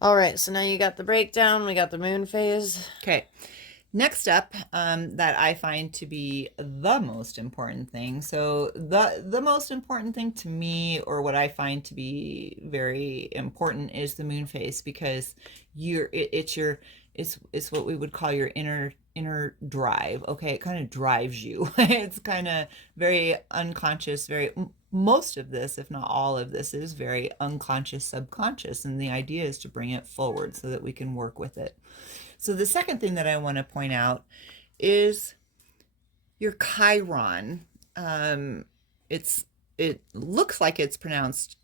All right, so now you got the breakdown, we got the moon phase. Okay. Next up, that I find to be the most important thing. So the most important thing to me, or what I find to be very important, is the moon phase because it's your it's what we would call your inner drive. Okay, it kind of drives you. It's kind of very unconscious, very most of this, if not all of this, is very unconscious, subconscious, and the idea is to bring it forward so that we can work with it. So the second thing that I want to point out is your Chiron. Um, it looks like it's pronounced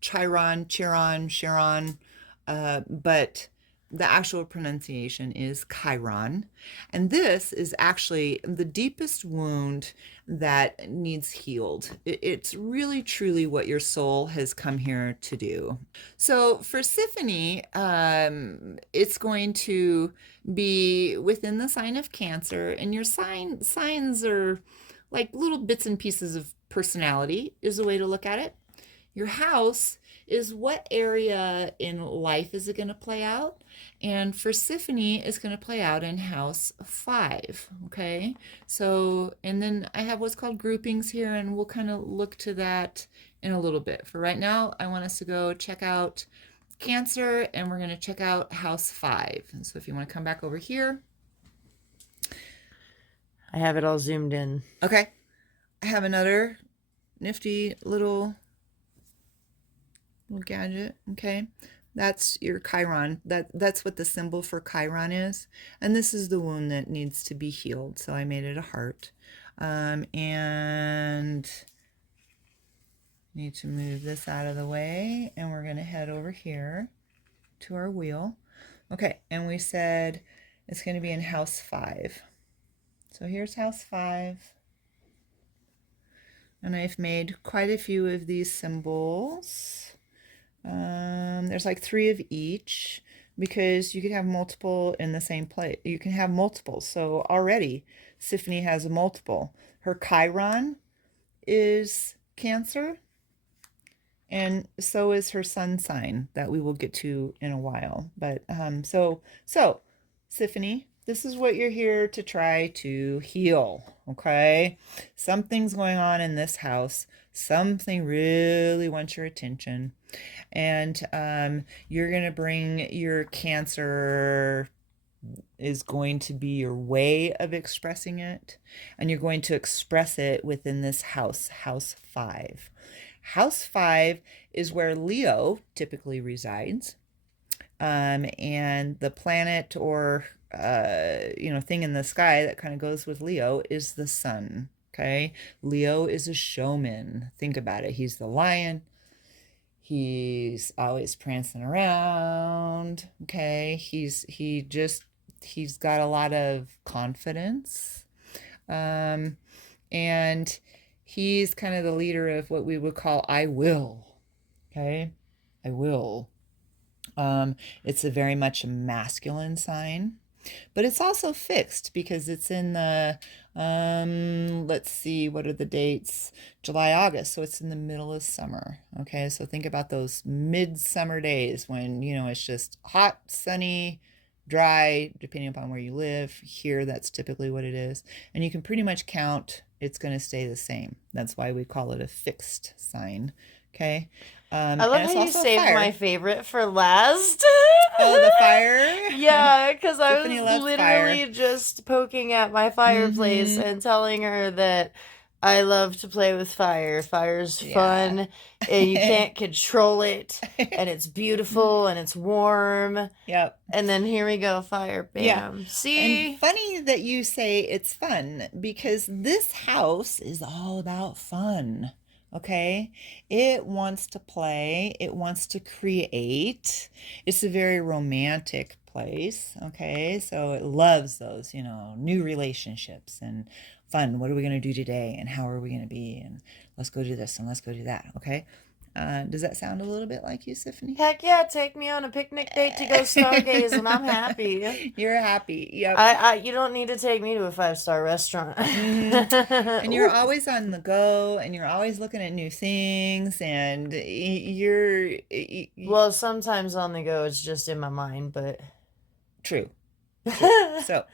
Chiron, Chiron, Chiron, but the actual pronunciation is Chiron. And this is actually the deepest wound that needs healed. It's really truly what your soul has come here to do. So for Siffany, it's going to be within the sign of Cancer, and your signs are like little bits and pieces of personality, is a way to look at it. Your house is what area in life is it going to play out? And for Siffany, it's going to play out in house 5. Okay. So, and then I have what's called groupings here, and we'll kind of look to that in a little bit. For right now, I want us to go check out Cancer, and we're going to check out house 5. And so if you want to come back over here. I have it all zoomed in. Okay. I have another nifty little gadget. Okay. That's your Chiron. That's what the symbol for Chiron is. And this is the wound that needs to be healed. So I made it a heart. And need to move this out of the way. And we're going to head over here to our wheel. Okay. And we said it's going to be in house 5. So here's house 5. And I've made quite a few of these symbols. There's like 3 of each because you could have multiple in the same place. You can have multiples. So already Siffany has a multiple. Her Chiron is Cancer, and so is her sun sign that we will get to in a while. But so Siffany, this is what you're here to try to heal. Okay, something's going on in this house. Something really wants your attention, and you're gonna bring your Cancer is going to be your way of expressing it, and you're going to express it within this house, house 5. House 5 is where Leo typically resides, and the planet or thing in the sky that kind of goes with Leo is the sun. Okay, Leo is a showman. Think about it. He's the lion. He's always prancing around. Okay, he's got a lot of confidence, um, and he's kind of the leader of what we would call I will. Okay, I will. It's a very much a masculine sign, but it's also fixed because it's in the let's see, what are the dates? July, August, so it's in the middle of summer. Okay, so think about those midsummer days when it's just hot, sunny, dry, depending upon where you live. Here, that's typically what it is, and you can pretty much count it's going to stay the same. That's why we call it a fixed sign. Okay. I love And how it's you also a saved my fire. favorite for last. Oh, the fire. Yeah, because I Tiffany was loves fire. literally just poking at my fireplace Mm-hmm. and telling her that I love to play with fire. Fire's Yeah. fun, and you can't control it, and it's beautiful, and it's warm. Yep. And then here we go, fire, Yeah. bam. And See? funny that you say it's fun because this house is all about fun. Okay. It wants to play, it wants to create. It's a very romantic place. Okay. So it loves those, new relationships and fun. What are we going to do today? And how are we going to be? And let's go do this and let's go do that. Okay. Does that sound a little bit like you, Siffany? Heck yeah, take me on a picnic date to go stargaze and I'm happy. You're happy. Yep. You don't need to take me to a 5-star restaurant. And you're Ooh. always on the go, and you're always looking at new things, and Well, sometimes on the go, it's just in my mind, but true. So,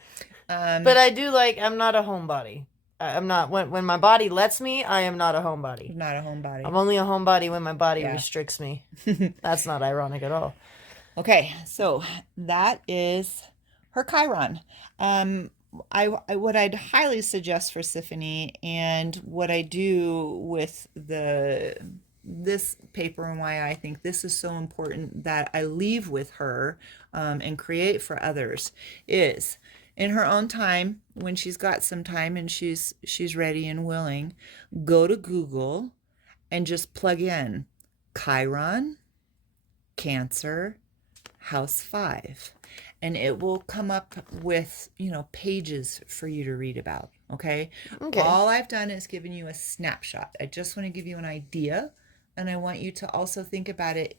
but I do I'm not a homebody. I'm not when my body lets me, I am not a homebody. not a homebody. I'm only a homebody when my body Yeah. restricts me. That's not ironic at all. Okay, so that is her Chiron. What I'd highly suggest for Siffany, and what I do with this paper, and why I think this is so important that I leave with her and create for others, is in her own time, when she's got some time and she's ready and willing, go to Google and just plug in Chiron, Cancer, House 5, and it will come up with, pages for you to read about. Okay. All I've done is given you a snapshot. I just want to give you an idea, and I want you to also think about it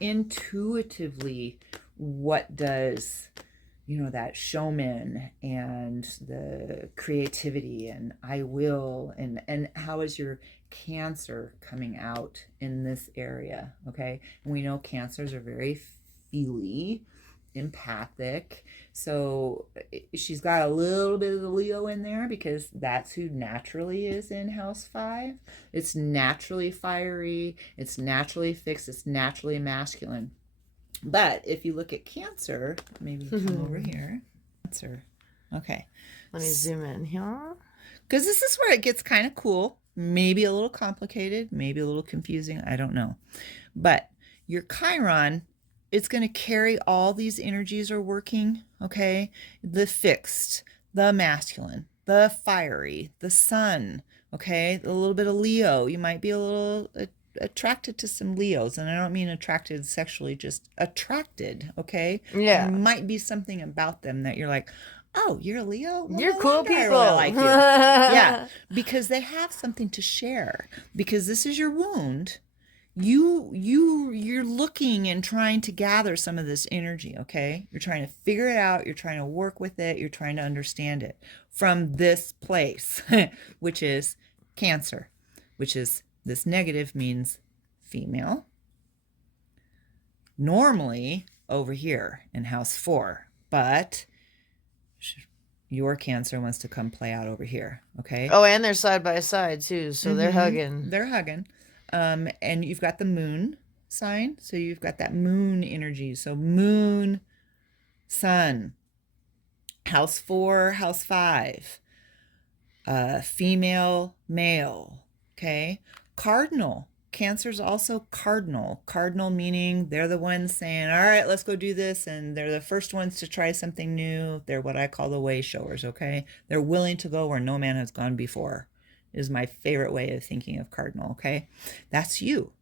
intuitively. What does that showman and the creativity and I will, and how is your Cancer coming out in this area? Okay. And we know Cancers are very feely, empathic. So she's got a little bit of the Leo in there because that's who naturally is in House 5. It's naturally fiery. It's naturally fixed. It's naturally masculine. But if you look at Cancer, maybe come over here. Cancer. Okay. Let me zoom in here. Because this is where it gets kind of cool. Maybe a little complicated. Maybe a little confusing. I don't know. But your Chiron, it's going to carry all these energies are working. Okay. The fixed, the masculine, the fiery, the sun. Okay. A little bit of Leo. You might be a little attracted to some Leos, and I don't mean attracted sexually, just attracted. Okay. Yeah. There might be something about them that you're like, oh, you're a Leo? Well, you're no cool wonder I people. really like you. Yeah, because they have something to share. Because this is your wound. You're looking and trying to gather some of this energy. Okay, you're trying to figure it out. You're trying to work with it. You're trying to understand it from this place, which is Cancer, which is this negative means female. Normally over here in House 4, but your Cancer wants to come play out over here. Okay. Oh, and they're side by side too, so they're hugging. They're hugging. And you've got the moon sign, so you've got that moon energy. So moon, sun, House 4, House 5, female, male. Okay. Cardinal. Cancer's also cardinal. Cardinal meaning they're the ones saying, all right, let's go do this. And they're the first ones to try something new. They're what I call the way showers. Okay. They're willing to go where no man has gone before, is my favorite way of thinking of cardinal. Okay. That's you.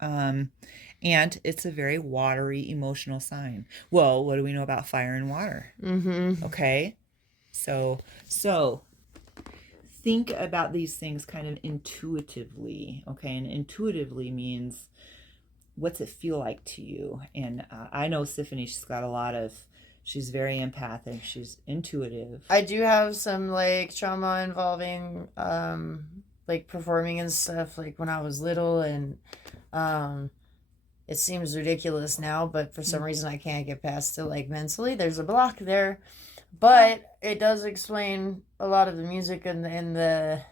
And it's a very watery, emotional sign. Well, what do we know about fire and water? Okay. So think about these things kind of intuitively. Okay. And intuitively means, what's it feel like to you? And I know Siffany, she's very empathic. She's intuitive. I do have some trauma involving performing and stuff when I was little, and it seems ridiculous now, but for some reason I can't get past it. Mentally there's a block there, but it does explain a lot of the music and the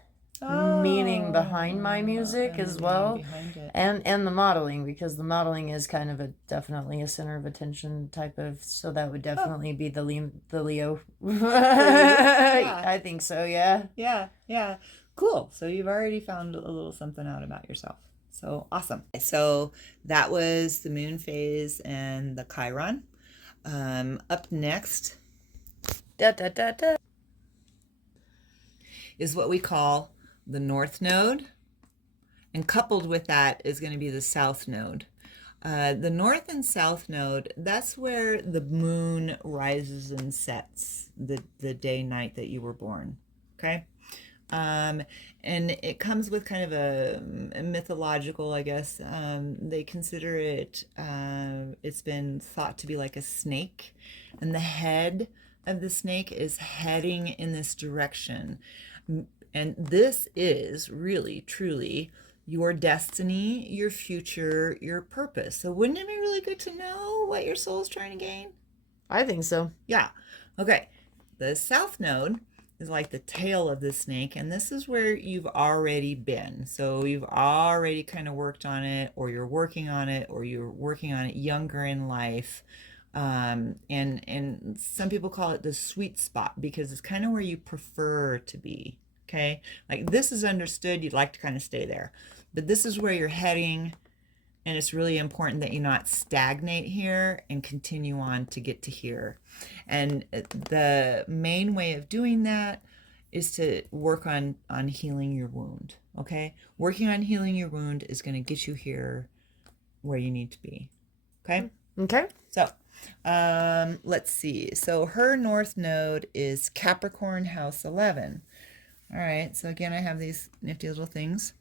meaning behind my music as well, and the modeling, because the modeling is kind of definitely a center of attention type of, so that would definitely be the Leo. Yeah. I think so. Yeah. Cool. So you've already found a little something out about yourself. So awesome. So that was the moon phase and the Chiron. Up next is what we call the North Node, and coupled with that is going to be the South Node. The North and South Node, that's where the moon rises and sets the day night that you were born. Okay. And it comes with kind of a mythological, I guess. They consider it, it's been thought to be like a snake, and the head of the snake is heading in this direction. And this is really, truly your destiny, your future, your purpose. So wouldn't it be really good to know what your soul's trying to gain? I think so. Yeah. Okay. The south node is like the tail of the snake, and this is where you've already been. So you've already kind of worked on it, or you're working on it, or you're working on it younger in life. And some people call it the sweet spot because it's kind of where you prefer to be. Okay. Like this is understood. You'd like to kind of stay there, but this is where you're heading. And it's really important that you not stagnate here and continue on to get to here. And the main way of doing that is to work on healing your wound. Okay. Working on healing your wound is going to get you here where you need to be. Okay. Okay. So, let's see. So her north node is Capricorn, house 11. All right. So again, I have these nifty little things.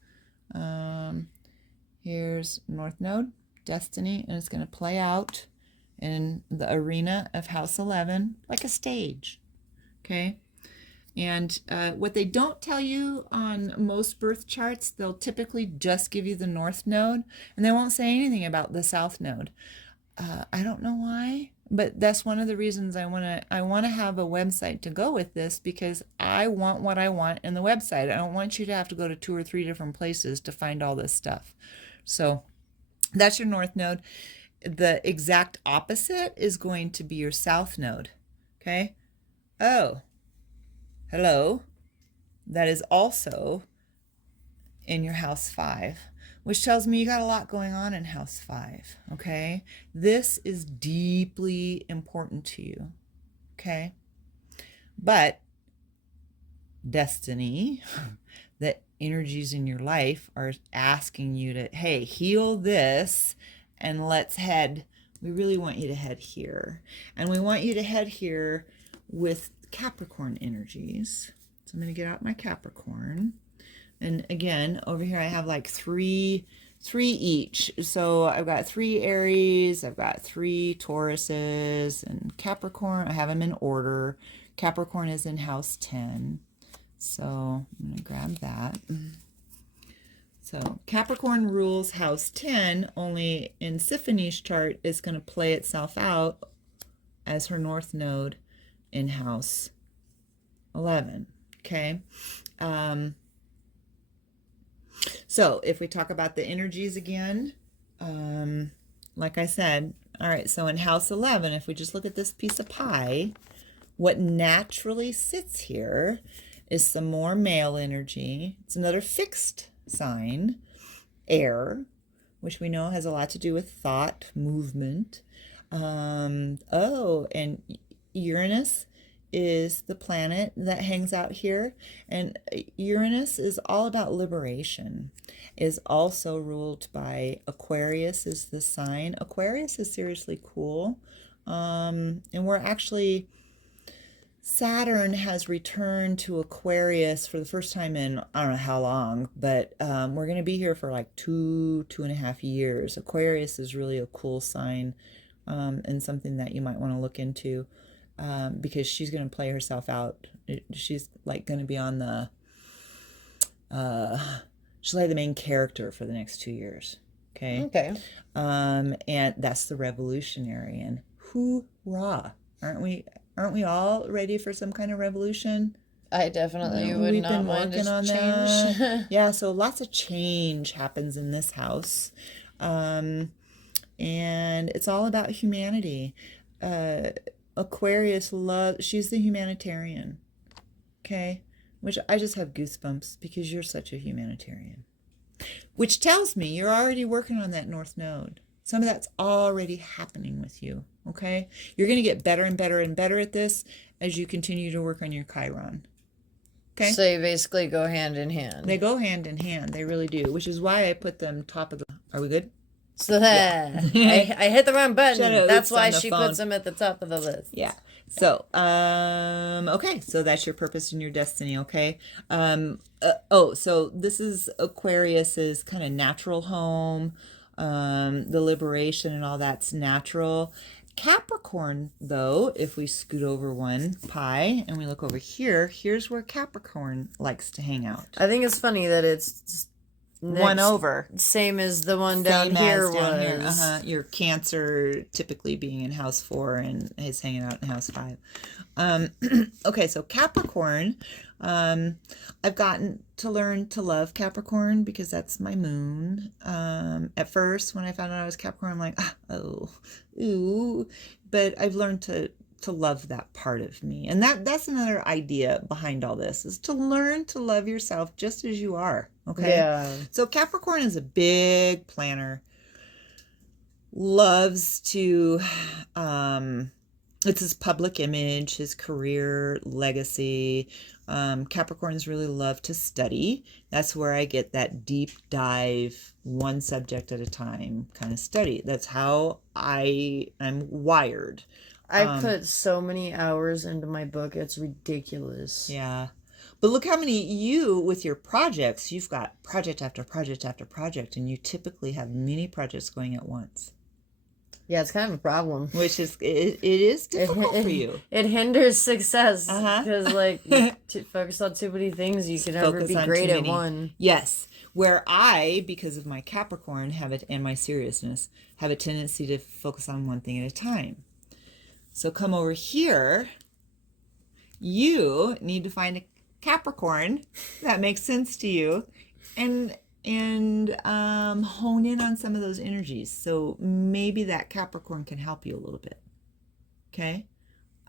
Here's North Node, Destiny, and it's going to play out in the arena of House 11 like a stage. Okay? And what they don't tell you on most birth charts, they'll typically just give you the North Node, and they won't say anything about the South Node. I don't know why, but that's one of the reasons I want to have a website to go with this, because I want what I want in the website. I don't want you to have to go to 2 or 3 different places to find all this stuff. So that's your North Node. The exact opposite is going to be your South Node. Okay? Oh, hello. That is also in your house 5, which tells me you got a lot going on in house 5. Okay? This is deeply important to you. Okay? But destiny, the energies in your life are asking you to, hey, heal this and let's head. We really want you to head here. And we want you to head here with Capricorn energies. So I'm going to get out my Capricorn. And again, over here I have like three each. So I've got 3 Aries, I've got 3 Tauruses, and Capricorn, I have them in order. Capricorn is in house 10. So I'm going to grab that. So Capricorn rules house 10, only in Siffany's chart it's going to play itself out as her North Node in house 11. Okay. So if we talk about the energies again, like I said, all right, so in house 11, if we just look at this piece of pie, what naturally sits here is some more male energy. It's another fixed sign, air, which we know has a lot to do with thought, movement. And Uranus is the planet that hangs out here. And Uranus is all about liberation, is also ruled by Aquarius is the sign. Aquarius is seriously cool. And we're actually... Saturn has returned to Aquarius for the first time in I don't know how long, but we're going to be here for like 2.5 years. Aquarius is really a cool sign, and something that you might want to look into, because she's going to play herself out. She's like going to be on the she'll play the main character for the next 2 years. Okay. And that's the revolutionary, and hoorah! Aren't we all ready for some kind of revolution? I definitely would We've not been mind working on change. that. Yeah, so lots of change happens in this house. And it's all about humanity. Aquarius she's the humanitarian. Okay? Which I just have goosebumps because you're such a humanitarian. Which tells me you're already working on that North Node. Some of that's already happening with you. Okay? You're going to get better and better and better at this as you continue to work on your Chiron. Okay? So they basically go hand in hand. They go hand in hand. They really do. Which is why I put them top of the... Are we good? So that I hit the wrong button. Shadow That's oops why on the she phone. puts them at the top of the list. Yeah. So, okay, so that's your purpose and your destiny, okay? So this is Aquarius's kind of natural home, the liberation and all that's natural. Capricorn, though, if we scoot over one pie and we look over here, here's where Capricorn likes to hang out. I think it's funny that it's One over. same as the one down here was. Your Cancer typically being in house 4 and is hanging out in house 5. Okay, so Capricorn, I've gotten to learn to love Capricorn because that's my moon. At first, when I found out I was Capricorn, I'm like, ooh, but I've learned to love that part of me. And that's another idea behind all this, is to learn to love yourself just as you are. Okay. Yeah. So Capricorn is a big planner, loves to, it's his public image, his career, legacy. Capricorns really love to study. That's where I get that deep dive, one subject at a time kind of study. That's how I'm wired. I put so many hours into my book. It's ridiculous. Yeah. But look how many with your projects, you've got project after project after project, and you typically have many projects going at once. Yeah, it's kind of a problem. Which is, it is difficult for you. It hinders success because, like, you focus on too many things, you can never be great at one. Yes. Where I, because of my Capricorn and my seriousness, have a tendency to focus on one thing at a time. So come over here. You need to find a Capricorn that makes sense to you and hone in on some of those energies. So maybe that Capricorn can help you a little bit. Okay?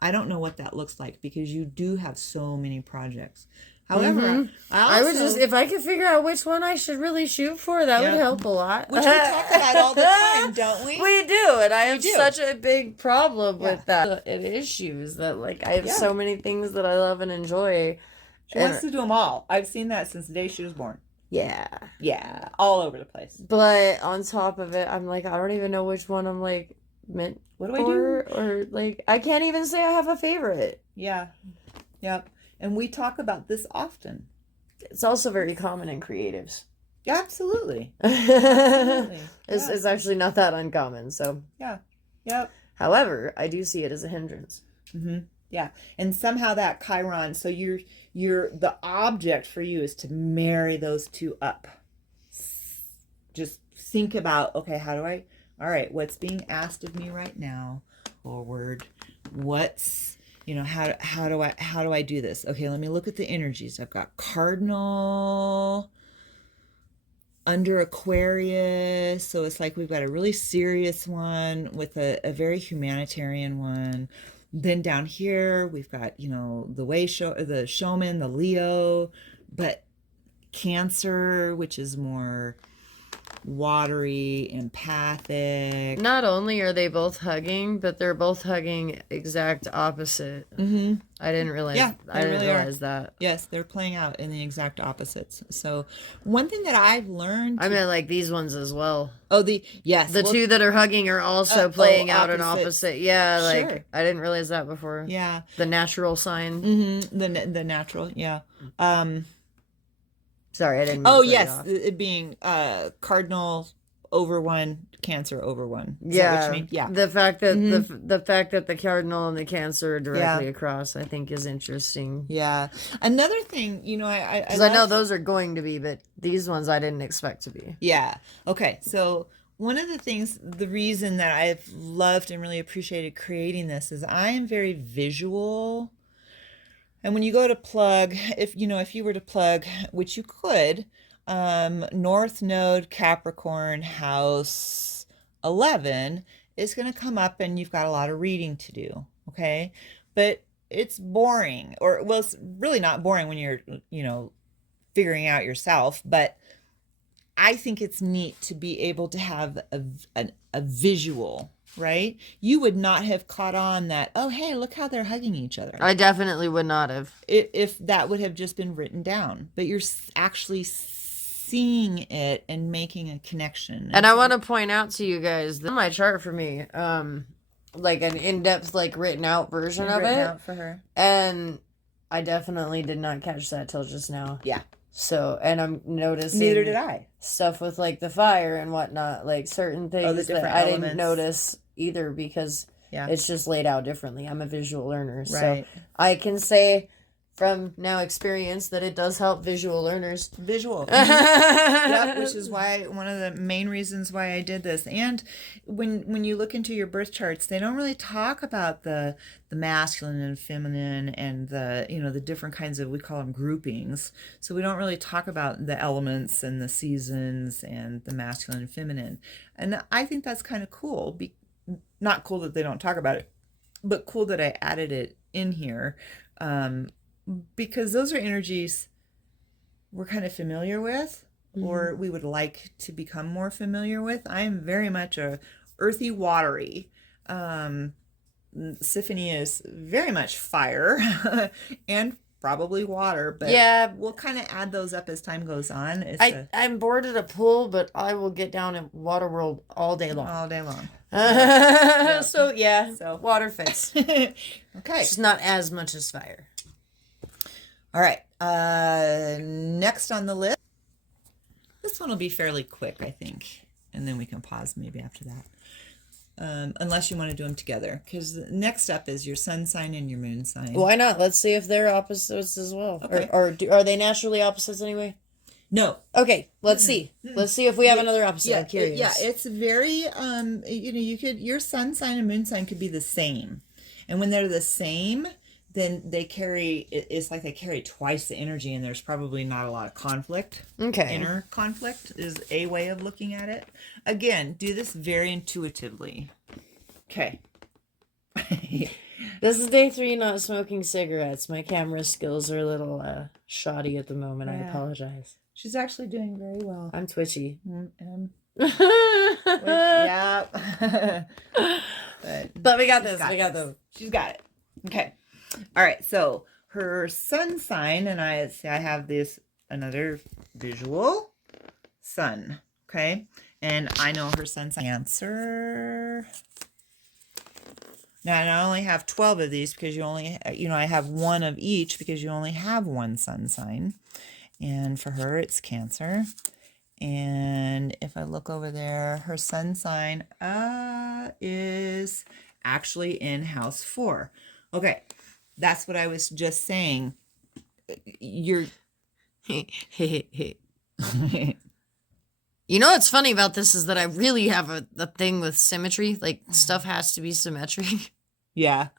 I don't know what that looks like because you do have so many projects. However, I would just, if I could figure out which one I should really shoot for, that would help a lot. Which we talk about all the time, don't we? We do, and I have such a big problem with that. And issues that, like, I have so many things that I love and enjoy. She wants to do them all. I've seen that since the day she was born. Yeah. Yeah, all over the place. But on top of it, I'm like, I don't even know which one I'm, like, meant what do I for, do? or, like, I can't even say I have a favorite. Yeah. Yep. And we talk about this often. It's also very common in creatives. Yeah, absolutely. Absolutely. It's actually not that uncommon, so. Yeah. Yep. However, I do see it as a hindrance. Mm-hmm. Yeah. And somehow that Chiron, so the object for you is to marry those two up. Just think about, okay, all right, what's being asked of me right now? Forward. What's, how do I do this? Okay, let me look at the energies. I've got Cardinal under Aquarius, so it's like we've got a really serious one with a very humanitarian one. Then down here we've got the showman, the Leo, but Cancer, which is more watery, empathic. Not only are they both hugging, but they're both hugging exact opposite. Mm-hmm. I didn't realize. Yeah, I didn't realize that. Yes, they're playing out in the exact opposites. So one thing that I've learned. I meant like these ones as well. Oh, yes. The two that are hugging are also playing out an opposite. Yeah, like sure. I didn't realize that before. Yeah. The natural sign. Mm-hmm. The natural. Yeah. Sorry, I didn't. Yes, it being Cardinal over one, Cancer over one. Is that what you mean? Yeah. The fact that the fact that the Cardinal and the Cancer are directly across, I think, is interesting. Yeah. Another thing, I know those are going to be, but these ones I didn't expect to be. Yeah. Okay. So one of the reason that I've loved and really appreciated creating this is I am very visual. And when you go to plug, if you were to plug, which you could, North Node Capricorn House 11 is going to come up and you've got a lot of reading to do, okay? But it's boring, it's really not boring when you're, figuring out yourself, but I think it's neat to be able to have a visual, right? You would not have caught on that, oh, hey, look how they're hugging each other. I definitely would not have. If that would have just been written down. But you're actually seeing it and making a connection. And I want to point out to you guys, this is my chart for me. like an in-depth, like written out version of Written it. out for her. And I definitely did not catch that till just now. Yeah. So, and I'm noticing Neither did I. stuff with like the fire and whatnot, like certain things that I didn't notice either because it's just laid out differently. I'm a visual learner, so I can say from now experience that it does help visual learners. Visual. Yep, which is why one of the main reasons why I did this. And when you look into your birth charts, they don't really talk about the masculine and feminine and the, you know, the different kinds of, we call them groupings. So we don't really talk about the elements and the seasons and the masculine and feminine. And I think that's kind of cool. Not cool that they don't talk about it, but cool that I added it in here. Because those are energies we're kind of familiar with, or we would like to become more familiar with. I am very much a earthy, watery. Siffany is very much fire and probably water, but we'll kind of add those up as time goes on. I'm bored at a pool, but I will get down in water world all day long. All day long. So water fits. Okay. It's not as much as fire. All right. Next on the list. This one will be fairly quick, I think. And then we can pause maybe after that. Unless you want to do them together. Because next up is your sun sign and your moon sign. Why not? Let's see if they're opposites as well. Okay. Or are they naturally opposites anyway? No. Okay, let's see. Let's see if we have another opposite. I'm curious. It's very, your sun sign and moon sign could be the same. And when they're the same, then it's like they carry twice the energy, and there's probably not a lot of conflict. Okay. Inner conflict is a way of looking at it. Again, do this very intuitively. Okay. This is day 3 not smoking cigarettes. My camera skills are a little shoddy at the moment. I apologize. She's actually doing very well. I'm twitchy. Yeah. But we got this. We got this. She's got it. Okay. All right. So her sun sign, and I have this another visual sun. Okay. And I know her sun sign Cancer. Now, I only have 12 of these because I have one of each because you only have one sun sign. And for her, it's Cancer. And if I look over there, her sun sign is actually in house 4. Okay, that's what I was just saying. You know what's funny about this is that I really have a thing with symmetry. Like, stuff has to be symmetric. Yeah.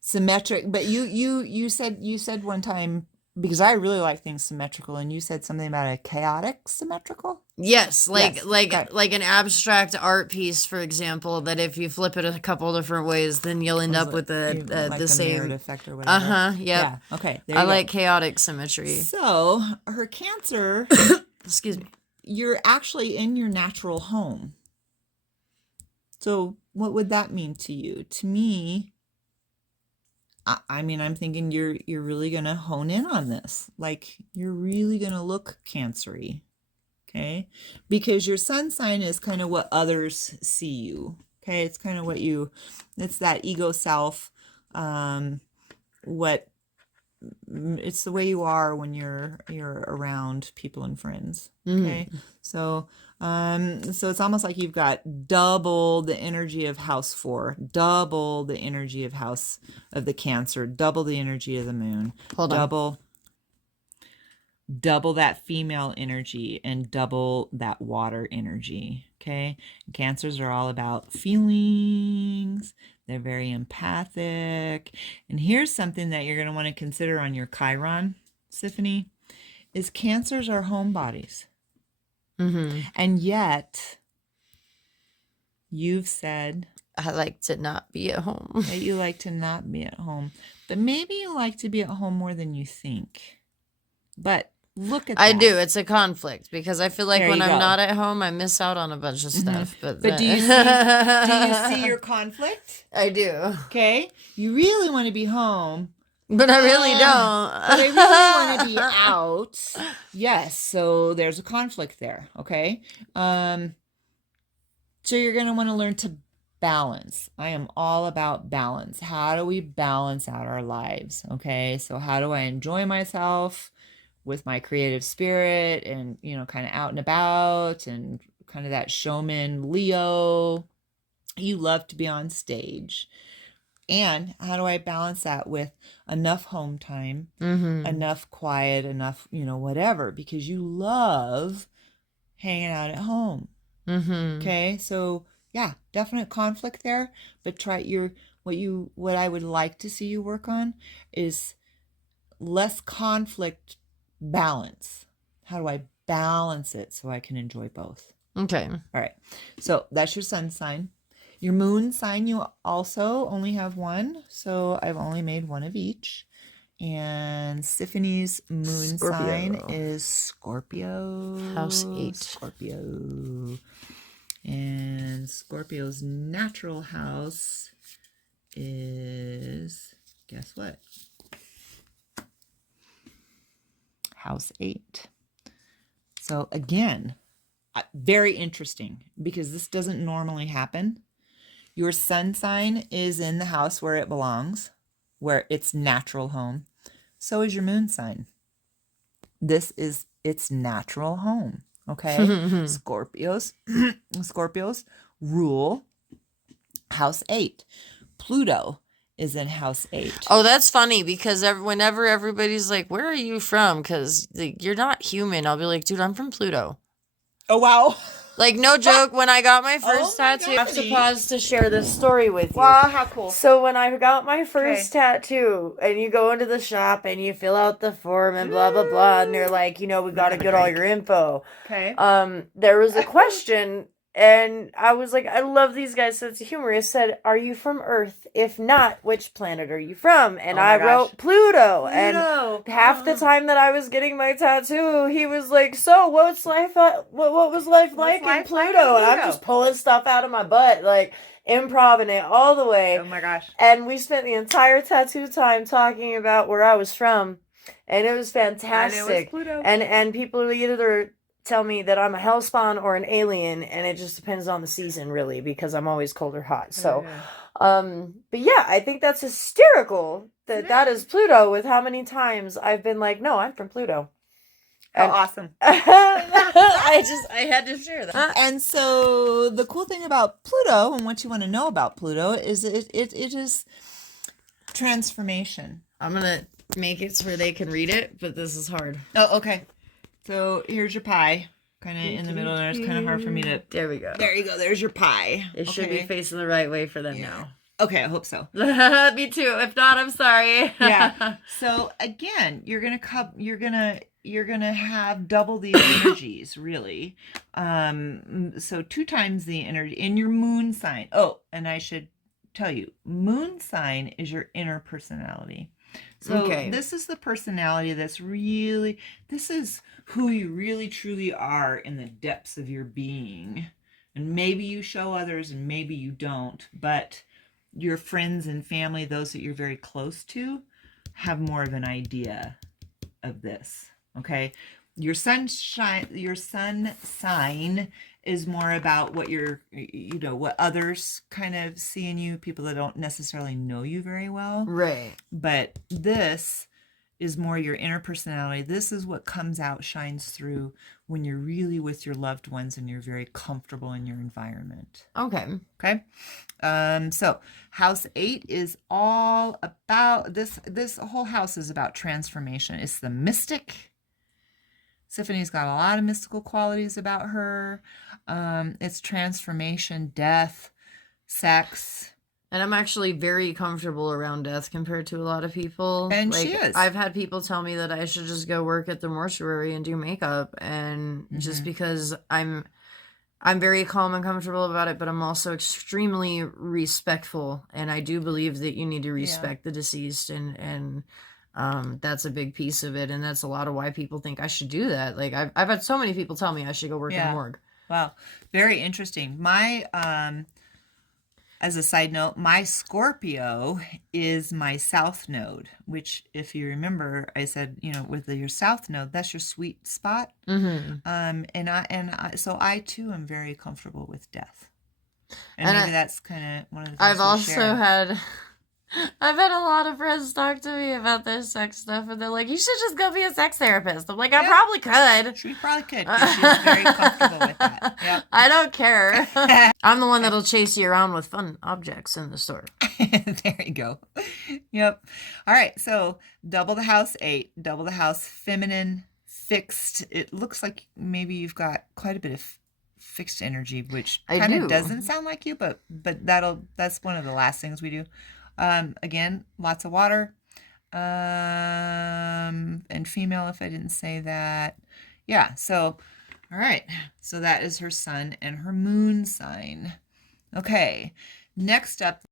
Symmetric. But you said one time, because I really like things symmetrical, and you said something about a chaotic symmetrical? Yes, like an abstract art piece, for example, that if you flip it a couple different ways, then you'll end up with the same effect or whatever. Yeah. Okay. I like chaotic symmetry. So her Cancer, excuse me, you're actually in your natural home. So what would that mean to you? To me, I'm thinking you're really going to hone in on this. Like, you're really going to look Cancer-y, okay? Because your sun sign is kind of what others see you, okay? It's kind of it's that ego self, it's the way you are when you're around people and friends, okay? So it's almost like you've got double the energy of house 4, double the energy of the Cancer, double the energy of the moon, double that female energy, and double that water energy. Okay. Cancers are all about feelings. They're very empathic. And here's something that you're going to want to consider on your Chiron, Siffany, is Cancers are homebodies. And yet, you've said, I like to not be at home. That you like to not be at home. But maybe you like to be at home more than you think. But look at that. I do. It's a conflict because I feel like when I'm not at home, I miss out on a bunch of stuff. But do you see your conflict? I do. Okay. You really want to be home. But I really don't. But I really want to be out. Yes. So there's a conflict there. Okay. So you're going to want to learn to balance. I am all about balance. How do we balance out our lives? Okay, so how do I enjoy myself with my creative spirit and, kind of out and about and kind of that showman Leo? You love to be on stage. And how do I balance that with enough home time, enough quiet, enough, whatever, because you love hanging out at home. Okay, so yeah, definite conflict there, but what I would like to see you work on is less conflict, balance. How do I balance it so I can enjoy both? Okay. All right. So that's your sun sign. Your moon sign, you also only have one. So I've only made one of each. And Siffany's moon sign is Scorpio. House 8. Scorpio. And Scorpio's natural house is, guess what? House 8. So again, very interesting because this doesn't normally happen. Your sun sign is in the house where it belongs, where its natural home. So is your moon sign. This is its natural home. Okay. Scorpios rule house 8. Pluto is in house 8. Oh, that's funny because whenever everybody's like, "Where are you from?" Because you're not human, I'll be like, "Dude, I'm from Pluto." Oh, wow. Like, no joke, when I got my first tattoo, I have to pause to share this story with you. Wow, how cool. So when I got my first tattoo, and you go into the shop and you fill out the form and blah, blah, blah, and they're like, we got to get all your info. Okay. There was a question, and I was like, I love these guys' sense of humor. It said, "Are you from Earth? If not, which planet are you from?" And I wrote Pluto. And half the time that I was getting my tattoo, he was like, "So, what's life? What was life like in Pluto?" And I'm just pulling stuff out of my butt, like improvising it all the way. Oh my gosh! And we spent the entire tattoo time talking about where I was from, and it was fantastic. And it was Pluto. And people either tell me that I'm a hellspawn or an alien, and it just depends on the season, really, because I'm always cold or hot. So, but yeah, I think that's hysterical that is Pluto, with how many times I've been like, "No, I'm from Pluto." How awesome. I had to share that. And so the cool thing about Pluto, and what you want to know about Pluto, is it is transformation. I'm gonna make it so where they can read it, but this is hard. Oh, okay. So here's your pie, kind of in the middle, and it's kind of hard for me to... There we go. There you go. There's your pie. It should be facing the right way for them now. Okay, I hope so. Me too. If not, I'm sorry. Yeah. So again, you're gonna have double the energies, really. So 2 times the energy in your moon sign. Oh, and I should tell you, moon sign is your inner personality. So this is the personality this is who you really truly are in the depths of your being. And maybe you show others and maybe you don't, but your friends and family, those that you're very close to, have more of an idea of this. Okay. Your sun sign is more about what what others kind of see in you, people that don't necessarily know you very well. Right. But this is more your inner personality. This is what comes out, shines through when you're really with your loved ones and you're very comfortable in your environment. Okay. Okay. So house 8 is all about this whole house is about transformation. It's the mystic. Siffany's got a lot of mystical qualities about her. It's transformation, death, sex. And I'm actually very comfortable around death compared to a lot of people. And she is. I've had people tell me that I should just go work at the mortuary and do makeup, and just because I'm very calm and comfortable about it, but I'm also extremely respectful, and I do believe that you need to respect the deceased, and that's a big piece of it, and that's a lot of why people think I should do that. Like I've had so many people tell me I should go work in the morgue. Wow, very interesting. My as a side note, my Scorpio is my south node, which, if you remember, I said, with your south node, that's your sweet spot. So I too am very comfortable with death. And And maybe that's kind of one of the I've things we also share. I've had a lot of friends talk to me about their sex stuff, and they're like, "You should just go be a sex therapist." I'm like, "I Yeah, probably could." she probably could because she's very comfortable with that. Yep. I don't care. I'm the one that'll chase you around with fun objects in the store. There you go. Yep. All right. So double the house 8, double the house feminine, fixed. It looks like maybe you've got quite a bit of fixed energy, which I kind of do. doesn't sound like you, but that's one of the last things we do. Again, lots of water. And female, if I didn't say that. Yeah. So, all right. So that is her sun and her moon sign. Okay. Next up.